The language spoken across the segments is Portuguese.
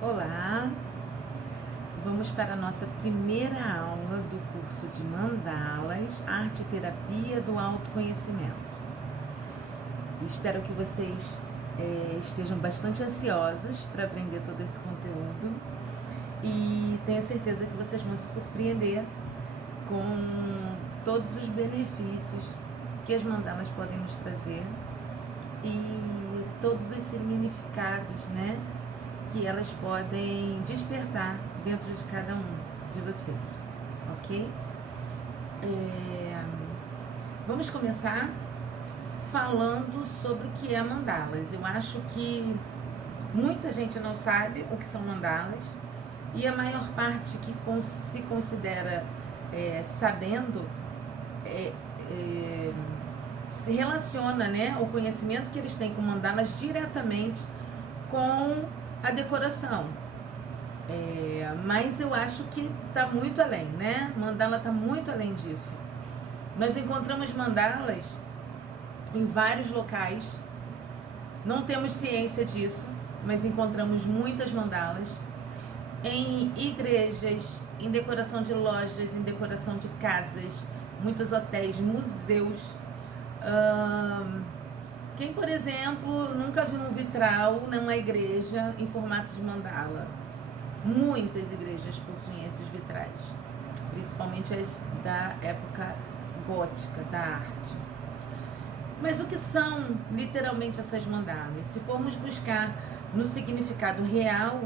Olá, vamos para a nossa primeira aula do curso de Mandalas, Arte e Terapia do Autoconhecimento. Espero que vocês estejam bastante ansiosos para aprender todo esse conteúdo e tenho certeza que vocês vão se surpreender com todos os benefícios que as mandalas podem nos trazer e todos os significados, né, que elas podem despertar dentro de cada um de vocês, ok? Vamos começar falando sobre o que é mandalas. Eu acho que muita gente não sabe o que são mandalas e a maior parte que se considera sabendo se relaciona, né, o conhecimento que eles têm com mandalas diretamente com a decoração. Mas eu acho que está muito além, né? Mandala está muito além disso. Nós encontramos mandalas em vários locais, não temos ciência disso, mas encontramos muitas mandalas em igrejas, em decoração de lojas, em decoração de casas, muitos hotéis, museus. Quem, por exemplo, nunca viu um vitral numa igreja em formato de mandala? Muitas igrejas possuem esses vitrais, principalmente as da época gótica, da arte. Mas o que são literalmente essas mandalas? Se formos buscar no significado real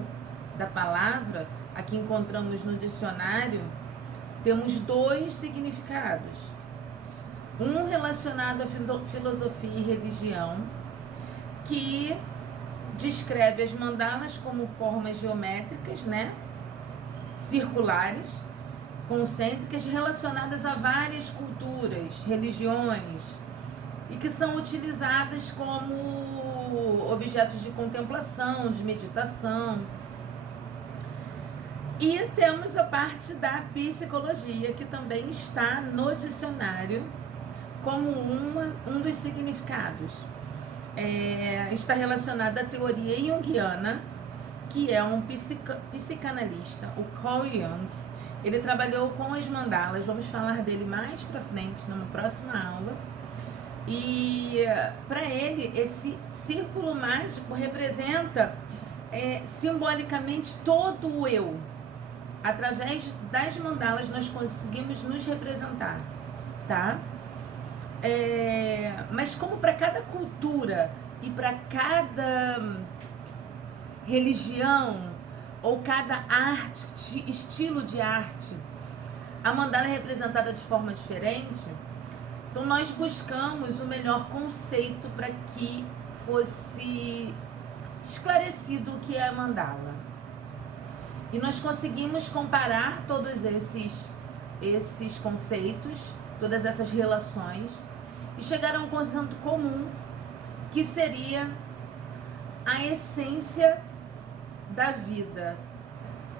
da palavra, aqui encontramos no dicionário, temos dois significados. Um relacionado à filosofia e religião, que descreve as mandalas como formas geométricas, né, circulares, concêntricas, relacionadas a várias culturas, religiões, e que são utilizadas como objetos de contemplação, de meditação. E temos a parte da psicologia, que também está no dicionário como um dos significados. Está relacionada à teoria junguiana, que é um psicanalista, o Carl Jung. Ele trabalhou com as mandalas, vamos falar dele mais para frente, numa próxima aula. E para ele, esse círculo mágico representa simbolicamente todo o eu. Através das mandalas nós conseguimos nos representar, tá? Mas como para cada cultura e para cada religião ou cada arte, estilo de arte, a mandala é representada de forma diferente, então nós buscamos o melhor conceito para que fosse esclarecido o que é a mandala. E nós conseguimos comparar todos esses conceitos, todas essas relações, e chegar a um conceito comum, que seria a essência da vida.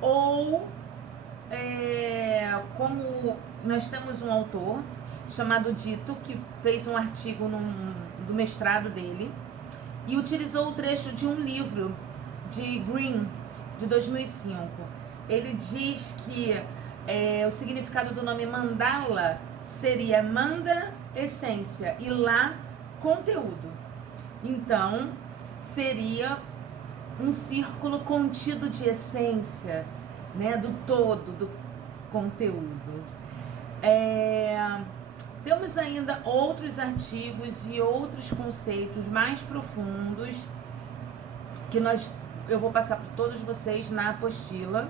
Ou, como nós temos um autor chamado Dito, que fez um artigo do mestrado dele, e utilizou o trecho de um livro de Green, de 2005. Ele diz que o significado do nome mandala seria manda, essência, e lá, conteúdo. Então, seria um círculo contido de essência, né, do todo, do conteúdo. Temos ainda outros artigos e outros conceitos mais profundos que eu vou passar para todos vocês na apostila.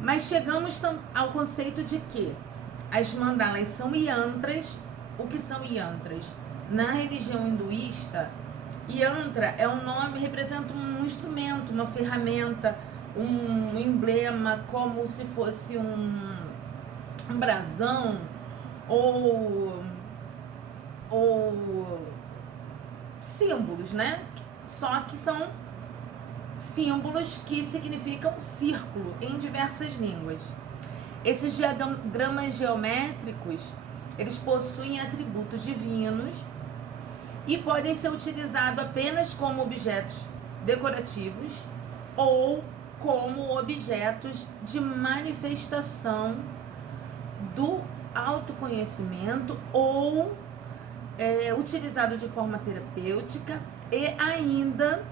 Mas chegamos ao conceito de que as mandalas são yantras. O que são yantras? Na religião hinduísta, yantra é um nome, representa um instrumento, uma ferramenta, um emblema, como se fosse um brasão ou símbolos, né? Só que são símbolos que significam círculo em diversas línguas. Esses diagramas geométricos, eles possuem atributos divinos e podem ser utilizados apenas como objetos decorativos ou como objetos de manifestação do autoconhecimento ou utilizado de forma terapêutica e ainda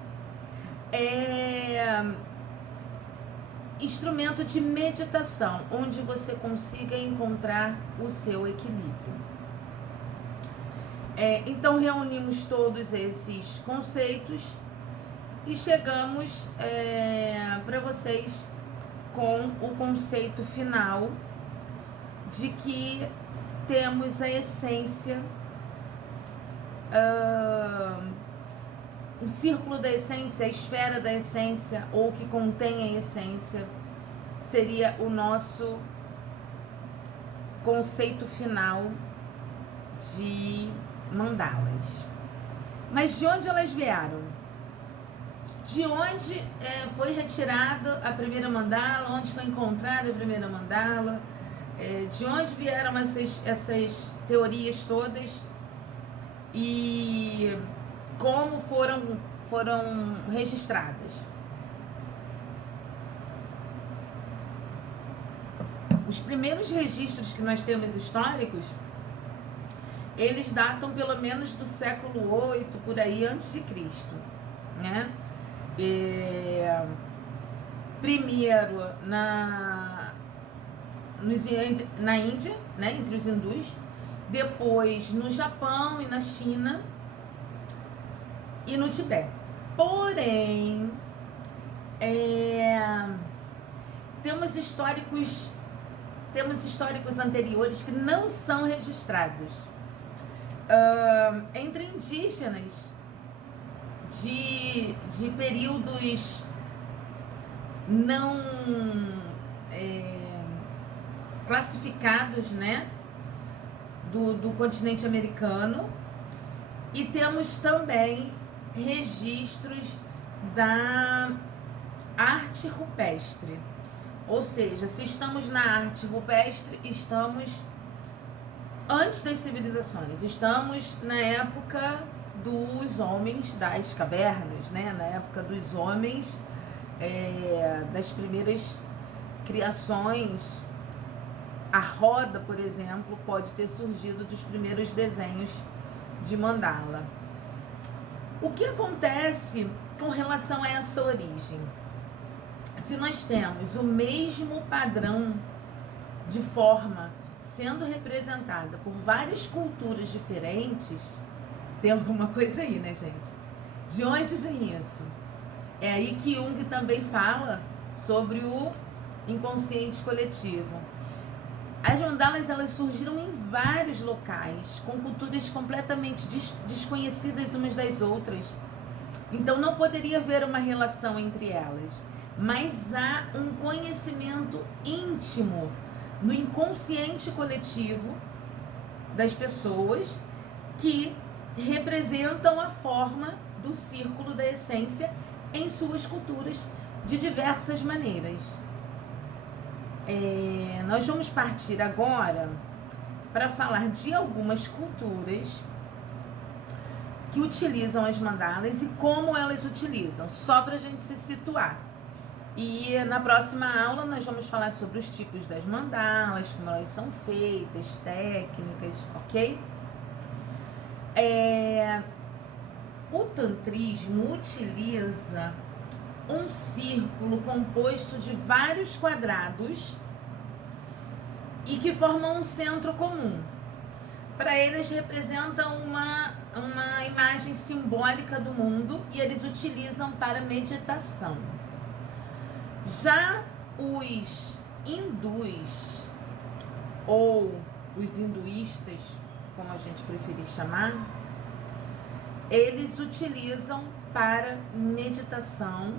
instrumento de meditação, onde você consiga encontrar o seu equilíbrio. Então reunimos todos esses conceitos e chegamos para vocês com o conceito final de que temos a essência, o círculo da essência, a esfera da essência, ou que contém a essência, seria o nosso conceito final de mandalas. Mas de onde elas vieram? De onde foi retirada a primeira mandala? Onde foi encontrada a primeira mandala? De onde vieram essas teorias todas? E como foram registradas? Os primeiros registros que nós temos históricos, eles datam pelo menos do século 8, por aí, antes de Cristo, né? Primeiro na Índia, né, entre os hindus, depois no Japão e na China e no Tibete. Porém, temos históricos anteriores que não são registrados. Entre indígenas de períodos não classificados, né, do continente americano, e temos também registros da arte rupestre. Ou seja, se estamos na arte rupestre, estamos antes das civilizações, estamos na época dos homens das cavernas, né? Na época dos homens, das primeiras criações. A roda, por exemplo, pode ter surgido dos primeiros desenhos de mandala. O que acontece com relação a essa origem? Se nós temos o mesmo padrão de forma sendo representada por várias culturas diferentes, tem alguma coisa aí, né, gente? De onde vem isso? É aí que Jung também fala sobre o inconsciente coletivo. As mandalas, elas surgiram em vários locais, com culturas completamente desconhecidas umas das outras. Então não poderia haver uma relação entre elas. Mas há um conhecimento íntimo no inconsciente coletivo das pessoas que representam a forma do círculo da essência em suas culturas de diversas maneiras. Nós vamos partir agora para falar de algumas culturas que utilizam as mandalas e como elas utilizam, só para a gente se situar. E na próxima aula nós vamos falar sobre os tipos das mandalas, como elas são feitas, técnicas, ok? O tantrismo utiliza um círculo composto de vários quadrados e que formam um centro comum. Para eles representam uma imagem simbólica do mundo e eles utilizam para meditação. Já os hindus, ou os hinduístas, como a gente preferir chamar, eles utilizam para meditação,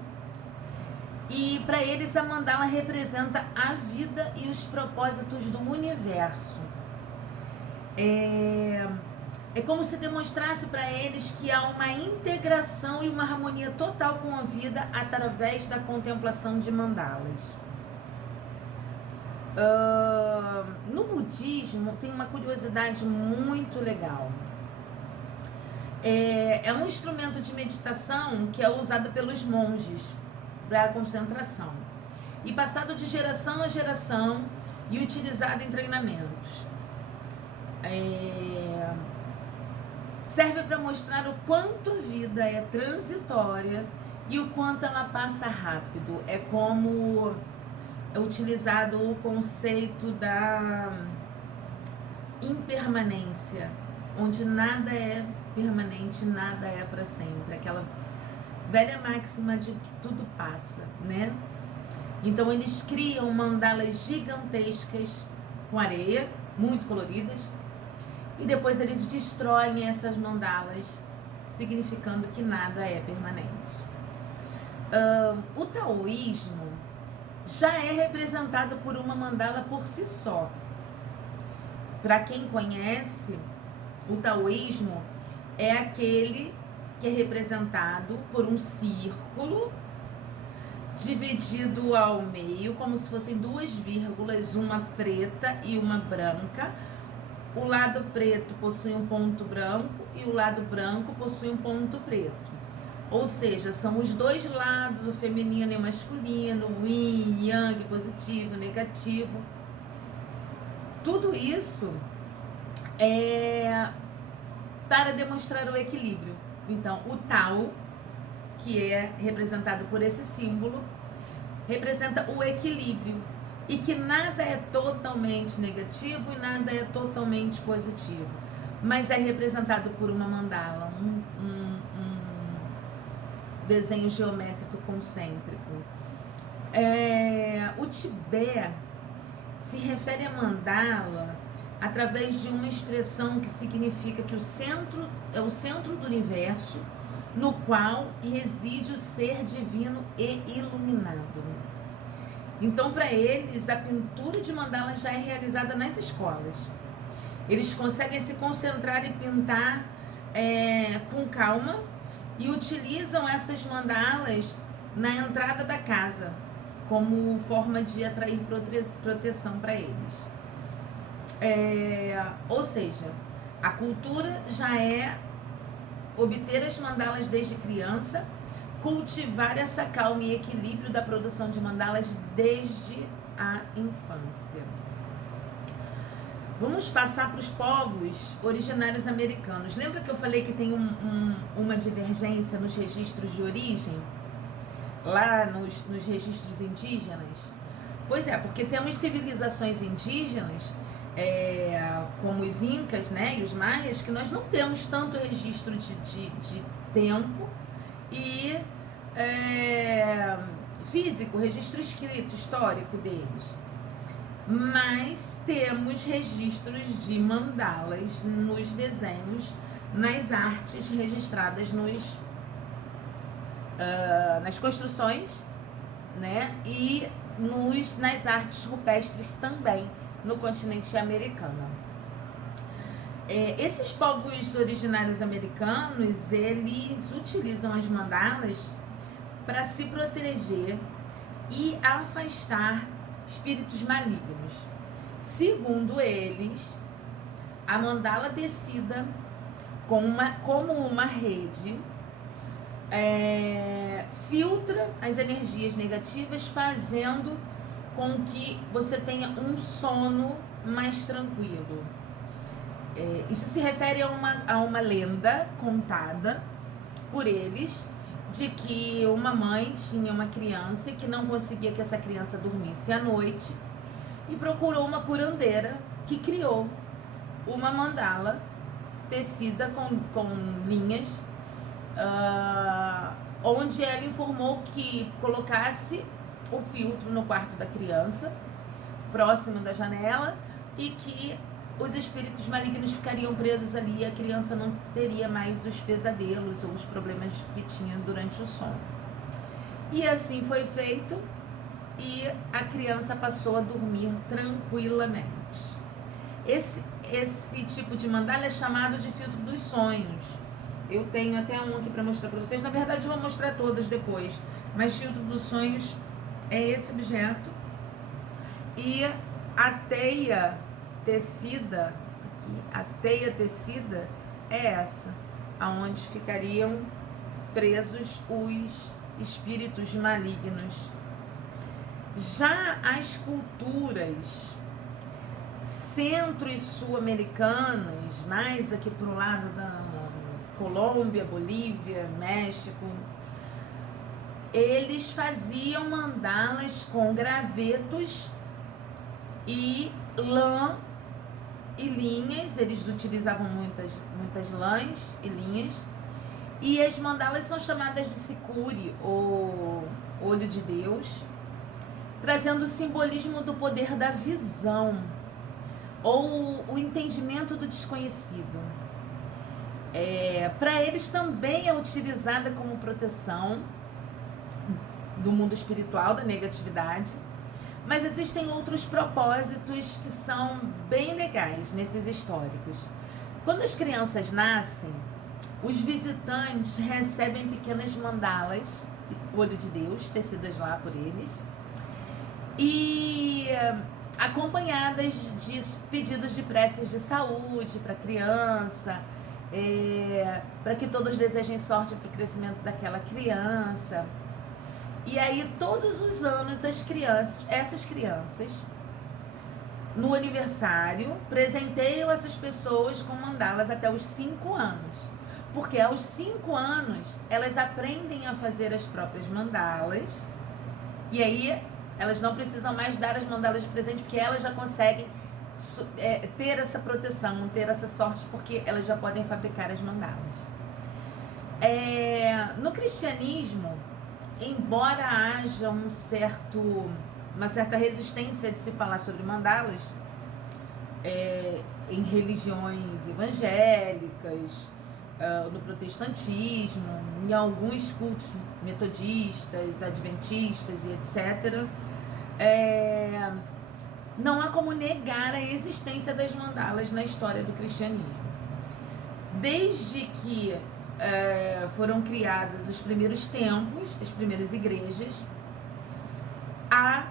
e para eles a mandala representa a vida e os propósitos do universo. É como se demonstrasse para eles que há uma integração e uma harmonia total com a vida através da contemplação de mandalas. No budismo tem uma curiosidade muito legal, É um instrumento de meditação que é usado pelos monges para concentração e passado de geração a geração e utilizado em treinamentos. Serve para mostrar o quanto a vida é transitória e o quanto ela passa rápido. É como é utilizado o conceito da impermanência, onde nada é permanente, nada é para sempre. Aquela velha máxima de que tudo passa, né? Então eles criam mandalas gigantescas com areia, muito coloridas, e depois eles destroem essas mandalas, significando que nada é permanente. O taoísmo já é representado por uma mandala por si só. Para quem conhece, o taoísmo é aquele que é representado por um círculo dividido ao meio, como se fossem duas vírgulas, uma preta e uma branca. O lado preto possui um ponto branco e o lado branco possui um ponto preto. Ou seja, são os dois lados, o feminino e o masculino, o yin, yang, positivo, negativo. Tudo isso é para demonstrar o equilíbrio. Então, o Tao, que é representado por esse símbolo, representa o equilíbrio. E que nada é totalmente negativo e nada é totalmente positivo. Mas é representado por uma mandala, um desenho geométrico concêntrico. O Tibete se refere a mandala através de uma expressão que significa que o centro é o centro do universo, no qual reside o ser divino e iluminado. Então, para eles, a pintura de mandala já é realizada nas escolas. Eles conseguem se concentrar e pintar com calma e utilizam essas mandalas na entrada da casa como forma de atrair proteção para eles. Ou seja, a cultura já é obter as mandalas desde criança, cultivar essa calma e equilíbrio da produção de mandalas desde a infância. Vamos passar para os povos originários americanos. Lembra que eu falei que tem uma divergência nos registros de origem? Lá nos registros indígenas? Pois é, porque temos civilizações indígenas, como os incas, né, e os maias, que nós não temos tanto registro de tempo e físico, registro escrito, histórico deles. Mas temos registros de mandalas nos desenhos, nas artes registradas nas construções, né, e nas artes rupestres também no continente americano. Esses povos originários americanos, eles utilizam as mandalas para se proteger e afastar espíritos malignos. Segundo eles, a mandala tecida como uma rede filtra as energias negativas, fazendo com que você tenha um sono mais tranquilo. Isso se refere a uma lenda contada por eles, de que uma mãe tinha uma criança e que não conseguia que essa criança dormisse à noite e procurou uma curandeira que criou uma mandala tecida com linhas, onde ela informou que colocasse o filtro no quarto da criança, próximo da janela, e que os espíritos malignos ficariam presos ali e a criança não teria mais os pesadelos ou os problemas que tinha durante o sono. E assim foi feito e a criança passou a dormir tranquilamente. Esse tipo de mandala é chamado de filtro dos sonhos. Eu tenho até um aqui para mostrar para vocês. Na verdade, eu vou mostrar todas depois. Mas filtro dos sonhos é esse objeto. E a teia tecida, aqui, a teia tecida é essa. aonde ficariam presos os espíritos malignos. Já as culturas centro- e sul-americanas, mais aqui pro lado da Colômbia, Bolívia, México, eles faziam mandalas com gravetos e lã e linhas. Eles utilizavam muitas lãs e linhas. E as mandalas são chamadas de sicuri, ou olho de Deus, trazendo o simbolismo do poder da visão, ou o entendimento do desconhecido. Para eles também é utilizada como proteção do mundo espiritual, da negatividade, mas existem outros propósitos que são bem legais nesses históricos. Quando as crianças nascem, os visitantes recebem pequenas mandalas, olho de Deus, tecidas lá por eles, e acompanhadas de pedidos de preces de saúde para a criança, para que todos desejem sorte para o crescimento daquela criança. E aí, todos os anos, essas crianças, no aniversário, presenteiam essas pessoas com mandalas até os 5 anos. Porque aos 5 anos, elas aprendem a fazer as próprias mandalas. E aí, elas não precisam mais dar as mandalas de presente, porque elas já conseguem ter essa proteção, ter essa sorte, porque elas já podem fabricar as mandalas. No cristianismo, embora haja uma certa resistência de se falar sobre mandalas, em religiões evangélicas, no protestantismo, em alguns cultos metodistas, adventistas e etc., não há como negar a existência das mandalas na história do cristianismo. Desde que foram criadas os primeiros templos, as primeiras igrejas, há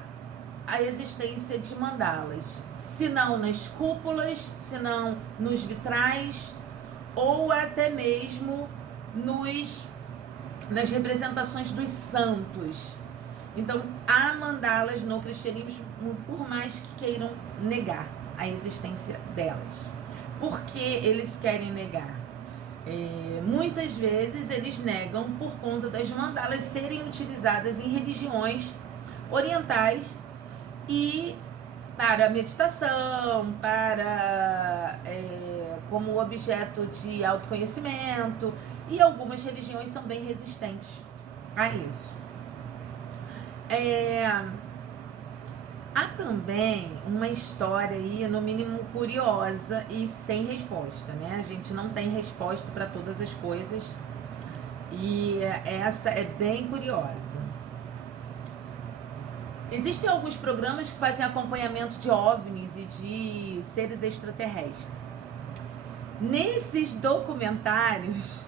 a existência de mandalas, se não nas cúpulas, se não nos vitrais, ou até mesmo nas representações dos santos. Então, há mandalas no cristianismo, por mais que queiram negar a existência delas. Por que eles querem negar? Muitas vezes eles negam por conta das mandalas serem utilizadas em religiões orientais e para meditação, como objeto de autoconhecimento, e algumas religiões são bem resistentes a isso. Há também uma história aí, no mínimo curiosa e sem resposta, né? A gente não tem resposta para todas as coisas, e essa é bem curiosa. Existem alguns programas que fazem acompanhamento de OVNIs e de seres extraterrestres. Nesses documentários,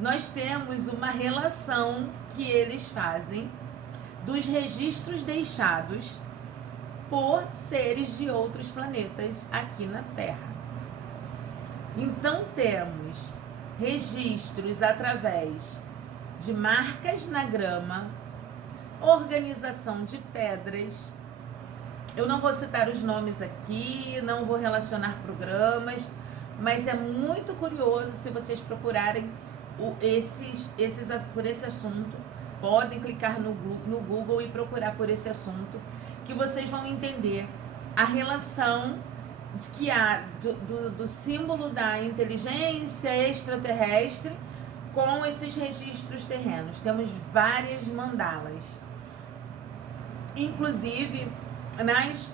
nós temos uma relação que eles fazem dos registros deixados por seres de outros planetas aqui na Terra. Então, temos registros através de marcas na grama, organização de pedras. Eu não vou citar os nomes aqui, não vou relacionar programas, mas é muito curioso se vocês procurarem por esse assunto. Podem clicar no Google e procurar por esse assunto, que vocês vão entender a relação que há do símbolo da inteligência extraterrestre com esses registros terrenos. Temos várias mandalas. Inclusive, nas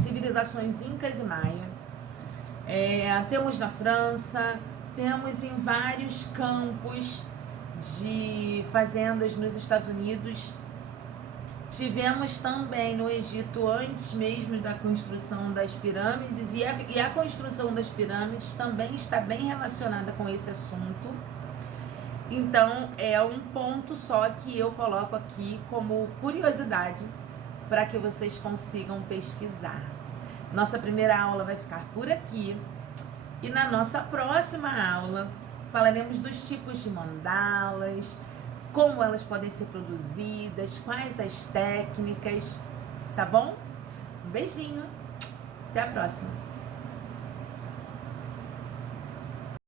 civilizações incas e maia, temos na França, temos em vários campos de fazendas nos Estados Unidos, tivemos também no Egito antes mesmo da construção das pirâmides, e a construção das pirâmides também está bem relacionada com esse assunto. Então, é um ponto só que eu coloco aqui como curiosidade para que vocês consigam pesquisar. Nossa primeira aula vai ficar por aqui. E na nossa próxima aula falaremos dos tipos de mandalas, como elas podem ser produzidas, quais as técnicas, tá bom? Um beijinho, até a próxima!